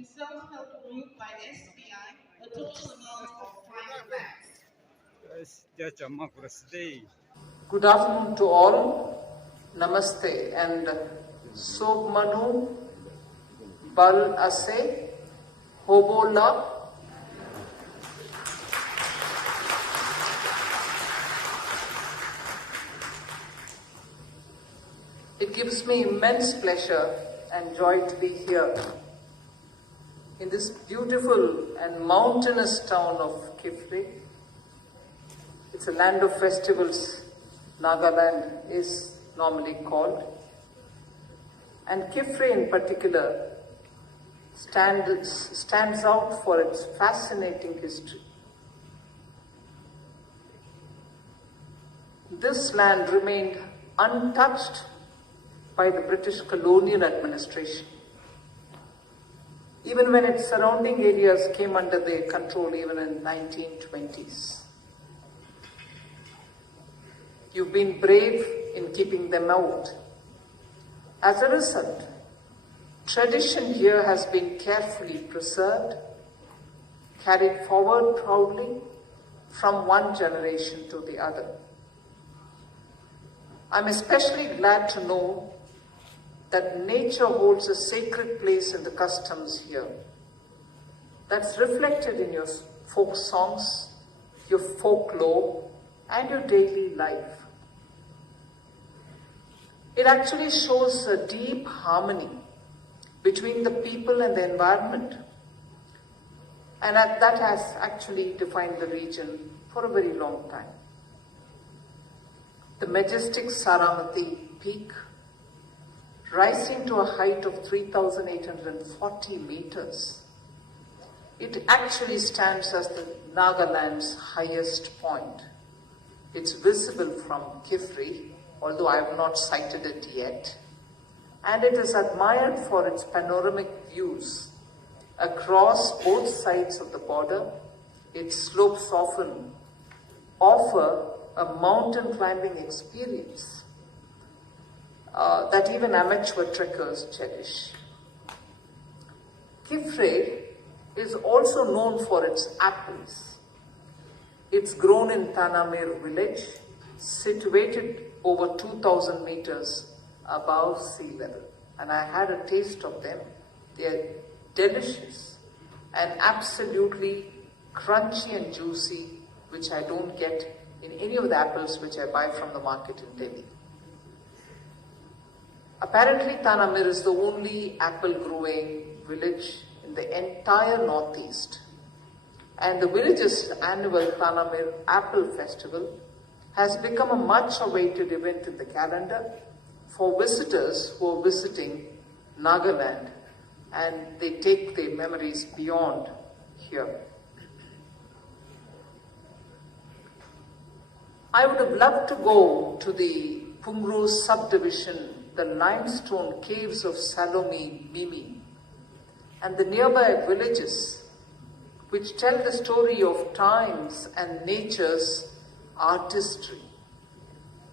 to self-help group by SBI, a total amount of 5 lakhs. Good afternoon to all. Namaste and Sobmanu Bal Ase Hobola. It gives me immense pleasure and joy to be here in this beautiful and mountainous town of Kiphire. It's a land of festivals, Nagaland is normally called. And Kiphire in particular stands out for its fascinating history. This land remained untouched by the British colonial administration, even when its surrounding areas came under their control even in 1920s. You've been brave in keeping them out. As a result, tradition here has been carefully preserved, carried forward proudly from one generation to the other. I'm especially glad to know that nature holds a sacred place in the customs here. That's reflected in your folk songs, your folklore, and your daily life. It actually shows a deep harmony between the people and the environment. And that has actually defined the region for a very long time. The majestic Saramati peak, rising to a height of 3,840 meters, it actually stands as the Nagaland's highest point. It's visible from Kiphire, although I have not sighted it yet, and it is admired for its panoramic views across both sides of the border. Its slopes often offer a mountain climbing experience that even amateur trekkers cherish. Kiphire is also known for its apples. It's grown in Tanamir village, situated over 2,000 meters above sea level. And I had a taste of them. They are delicious and absolutely crunchy and juicy, which I don't get in any of the apples which I buy from the market in Delhi. Apparently, Tanamir is the only apple growing village in the entire northeast. And the village's annual Tanamir Apple Festival has become a much awaited event in the calendar for visitors who are visiting Nagaland, and they take their memories beyond here. I would have loved to go to the Pungru subdivision, the limestone caves of Salome Mimi, and the nearby villages, which tell the story of times and nature's artistry.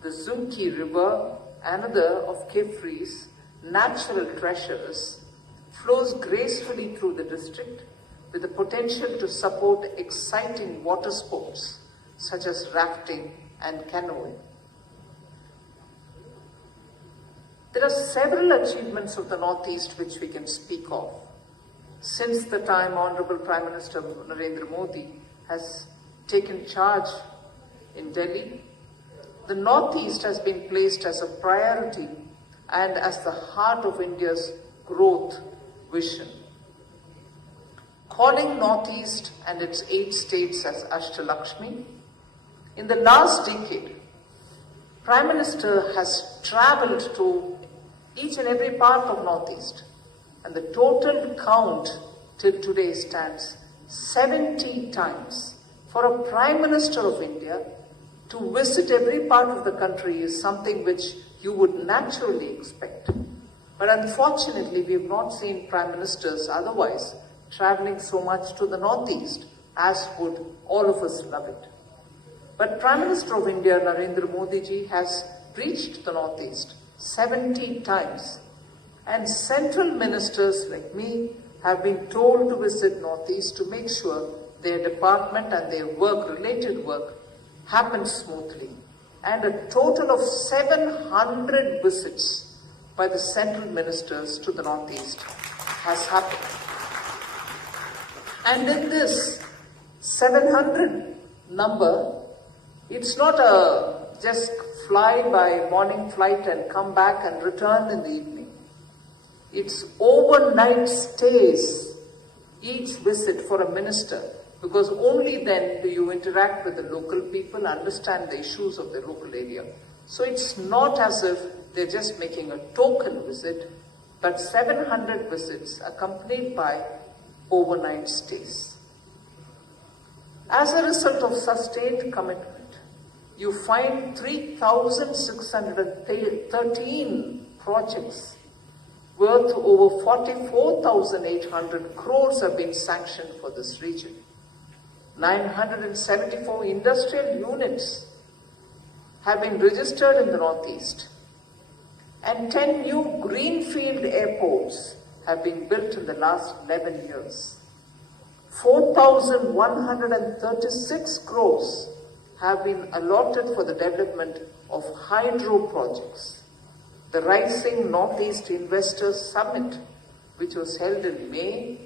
The Zunki River, another of Kiphire's natural treasures, flows gracefully through the district with the potential to support exciting water sports such as rafting and canoeing. There are several achievements of the Northeast which we can speak of. Since the time Honorable Prime Minister Narendra Modi has taken charge in Delhi, the Northeast has been placed as a priority and as the heart of India's growth vision. Calling Northeast and its 8 states as Ashtalakshmi, in the last decade, Prime Minister has travelled to each and every part of Northeast, and the total count till today stands 70 times. For a Prime Minister of India to visit every part of the country is something which you would naturally expect. But unfortunately, we have not seen Prime Ministers otherwise travelling so much to the Northeast as would all of us love it. But Prime Minister of India, Narendra Modi ji, has reached the Northeast 70 times. And central ministers like me have been told to visit Northeast to make sure their department and their work, related work, happens smoothly. And a total of 700 visits by the central ministers to the Northeast has happened. And in this 700 number, it's not a just fly by morning flight and come back and return in the evening. It's overnight stays, each visit for a minister, because only then do you interact with the local people, understand the issues of the local area. So it's not as if they're just making a token visit, but 700 visits accompanied by overnight stays. As a result of sustained commitment, you find 3,613 projects worth over 44,800 crores have been sanctioned for this region. 974 industrial units have been registered in the Northeast, and 10 new greenfield airports have been built in the last 11 years. 4,136 crores have been allotted for the development of hydro projects. The Rising Northeast Investors Summit, which was held in May,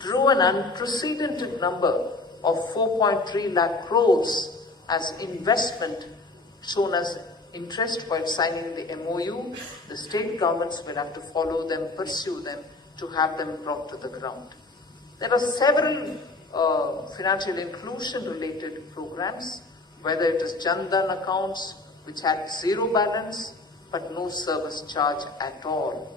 drew an unprecedented number of 4.3 lakh crores as investment shown as interest while signing the MOU. The state governments will have to follow them, pursue them to have them brought to the ground. There are several financial inclusion related programs, whether it is Jan Dhan accounts, which had zero balance but no service charge at all.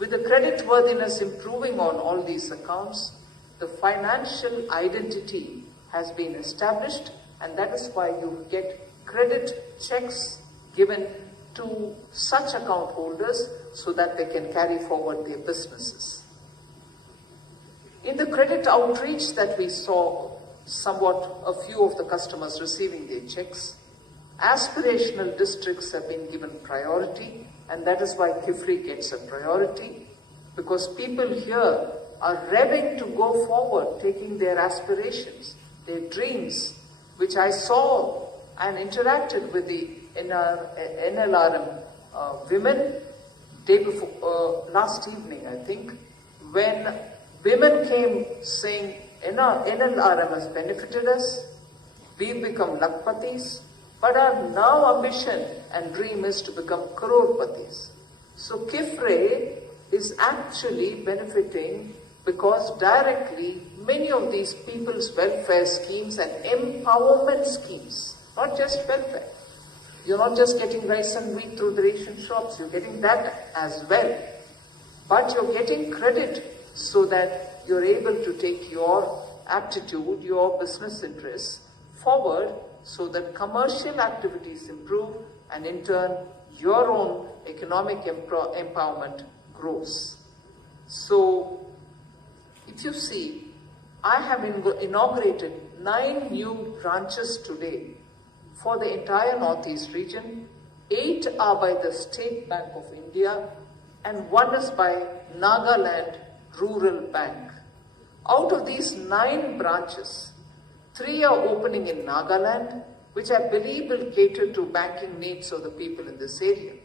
With the credit worthiness improving on all these accounts, the financial identity has been established, and that is why you get credit checks given to such account holders so that they can carry forward their businesses. In the credit outreach that we saw, somewhat a few of the customers receiving their checks, aspirational districts have been given priority, and that is why Kiphire gets a priority, because people here are revving to go forward, taking their aspirations, their dreams, which I saw and interacted with the NLRM women day before, last evening, I think, when women came saying, NLRM has benefited us, we've become lakpatis, but our now ambition and dream is to become crorpatis. So Kiphire is actually benefiting because directly many of these people's welfare schemes and empowerment schemes, not just welfare. You're not just getting rice and wheat through the ration shops, you're getting that as well. But you're getting credit so that you're able to take your aptitude, your business interests forward so that commercial activities improve and in turn your own economic empowerment grows. So if you see, I have inaugurated 9 new branches today for the entire Northeast region. 8 are by the State Bank of India and 1 is by Nagaland Rural Bank. Out of these 9 branches, 3 are opening in Nagaland, which I believe will cater to banking needs of the people in this area.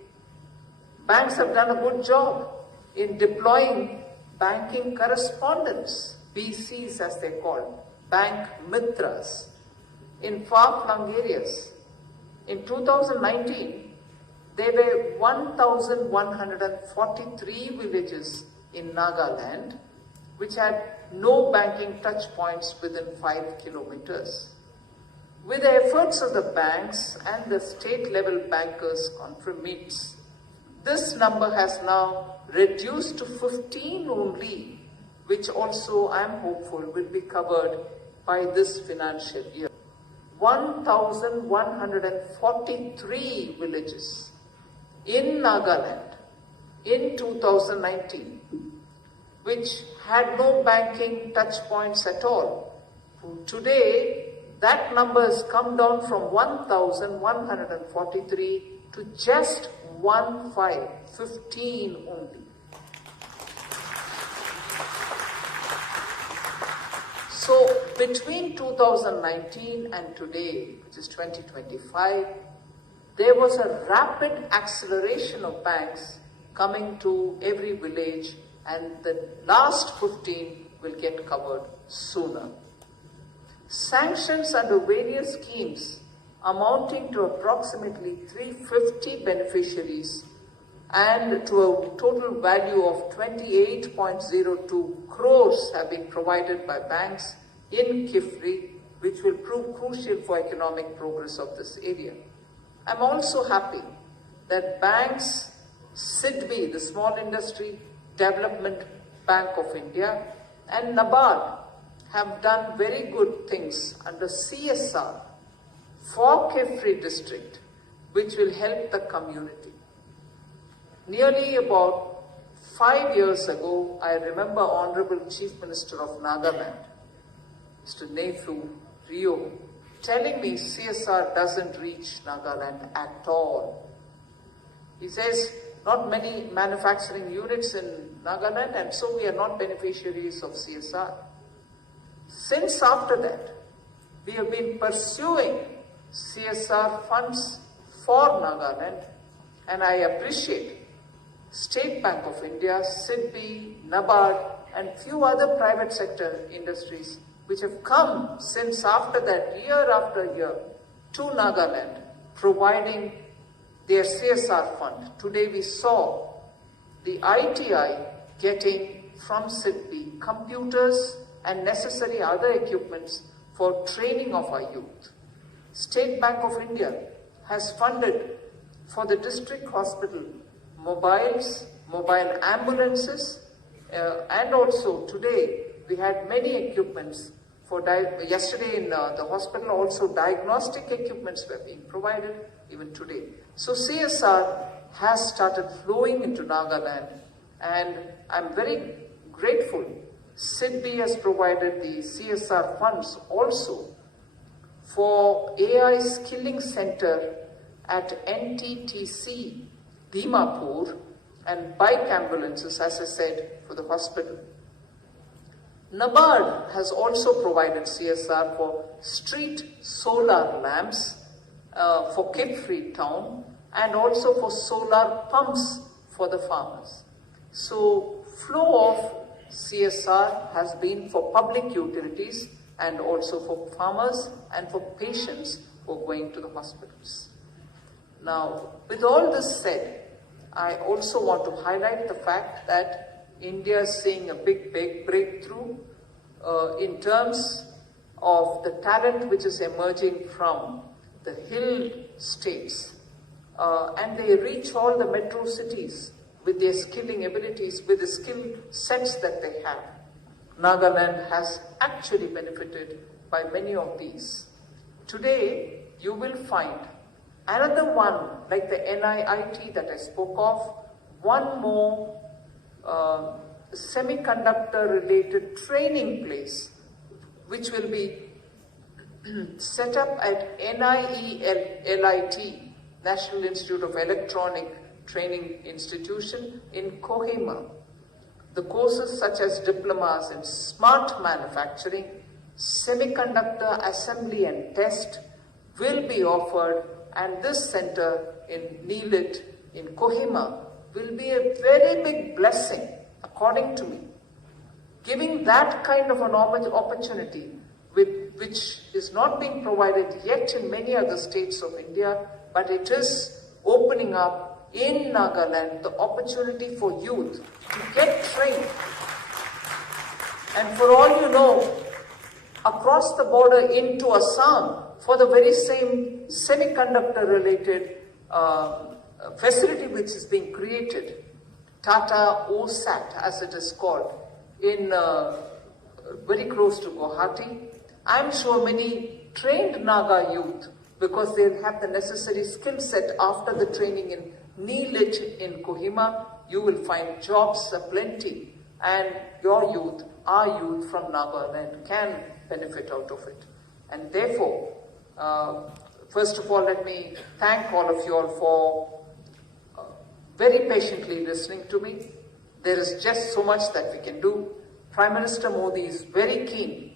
Banks have done a good job in deploying banking correspondents, BCs as they're called, bank mitras, in far-flung areas. In 2019, there were 1,143 villages in Nagaland which had no banking touch points within 5 kilometers. With the efforts of the banks and the state-level bankers' meets, this number has now reduced to 15 only, which also I am hopeful will be covered by this financial year. 1,143 villages in Nagaland in 2019, which had no banking touch points at all. Today, that number has come down from 1,143 to just 15 only. So between 2019 and today, which is 2025, there was a rapid acceleration of banks coming to every village, and the last 15 will get covered sooner. Sanctions under various schemes amounting to approximately 350 beneficiaries and to a total value of 28.02 crores have been provided by banks in Kiphire, which will prove crucial for economic progress of this area. I'm also happy that banks, SIDBI, the Small Industry Development Bank of India, and NABARD have done very good things under CSR for Kiphire district, which will help the community. Nearly about 5 years ago, I remember Honorable Chief Minister of Nagaland, Mr. Nephew Rio, telling me CSR doesn't reach Nagaland at all. He says, not many manufacturing units in Nagaland, and so we are not beneficiaries of CSR. Since after that, we have been pursuing CSR funds for Nagaland, and I appreciate State Bank of India, SIDBI, NABARD, and few other private sector industries which have come since after that, year after year, to Nagaland, providing their CSR fund. Today we saw the ITI getting from SIDBI computers and necessary other equipments for training of our youth. State Bank of India has funded for the district hospital mobiles, mobile ambulances, and also today we had many equipments for yesterday in the hospital also diagnostic equipments were being provided even today. So CSR has started flowing into Nagaland, and I'm very grateful. SIDBI has provided the CSR funds also for AI Skilling Center at NTTC Dimapur, and bike ambulances, as I said, for the hospital. NABARD has also provided CSR for street solar lamps for Kiphire town, and also for solar pumps for the farmers. So flow of CSR has been for public utilities and also for farmers and for patients who are going to the hospitals. Now, with all this said, I also want to highlight the fact that India is seeing a big breakthrough in terms of the talent which is emerging from the hill states, and they reach all the metro cities with their skilling abilities, with the skill sets that they have. Nagaland has actually benefited by many of these. Today, you will find another one like the NIIT that I spoke of, one more semiconductor related training place which will be set up at NIELIT, National Institute of Electronic Training Institution in Kohima. The courses such as diplomas in smart manufacturing, semiconductor assembly and test will be offered, and this center in NIELIT in Kohima will be a very big blessing, according to me. Giving that kind of an opportunity, which is not being provided yet in many other states of India, but it is opening up in Nagaland the opportunity for youth to get trained. And for all you know, across the border into Assam, for the very same semiconductor related facility which is being created, Tata OSAT as it is called, in very close to Guwahati. I'm sure many trained Naga youth, because they have the necessary skill set after the training in NIELIT in Kohima, you will find jobs aplenty, and your youth, our youth from Nagaland can benefit out of it. And therefore, first of all, let me thank all of you all for very patiently listening to me. There is just so much that we can do. Prime Minister Modi is very keen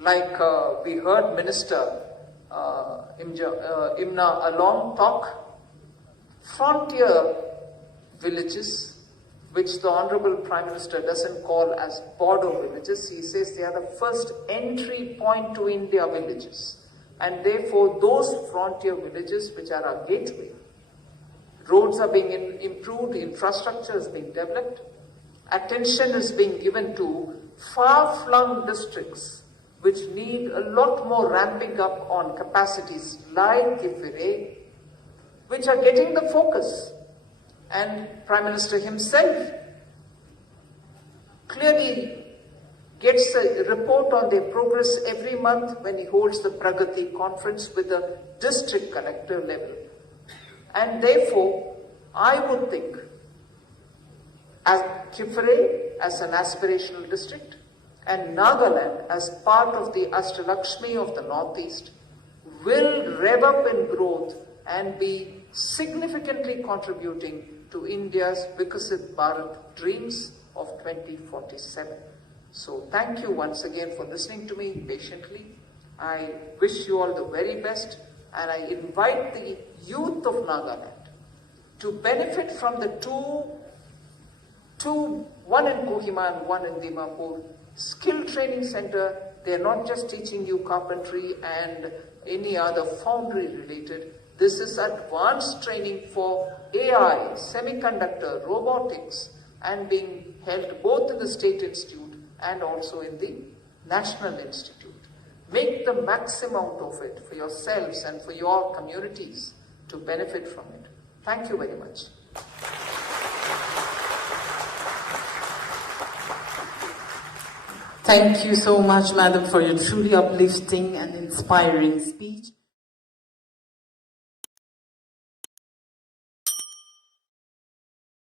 like we heard Minister Imna Along talk, frontier villages, which the Honorable Prime Minister doesn't call as border villages. He says they are the first entry point to India villages. And therefore, those frontier villages, which are our gateway, roads are being improved, infrastructure is being developed, attention is being given to far-flung districts which need a lot more ramping up on capacities like Kiphire, which are getting the focus. And Prime Minister himself clearly gets a report on their progress every month when he holds the Pragati conference with the district collector level. And therefore, I would think, as Kiphire as an aspirational district and Nagaland as part of the Ashtalakshmi of the Northeast will rev up in growth and be significantly contributing to India's Vikasit Bharat dreams of 2047. So thank you once again for listening to me patiently. I wish you all the very best, and I invite the youth of Nagaland to benefit from the one in Kohima and one in Dimapur, skill training center. They are not just teaching you carpentry and any other foundry related. This is advanced training for AI, semiconductor, robotics, and being held both in the State Institute and also in the National Institute. Make the maximum out of it for yourselves and for your communities to benefit from it. Thank you very much. Thank you so much, Madam, for your truly uplifting and inspiring speech.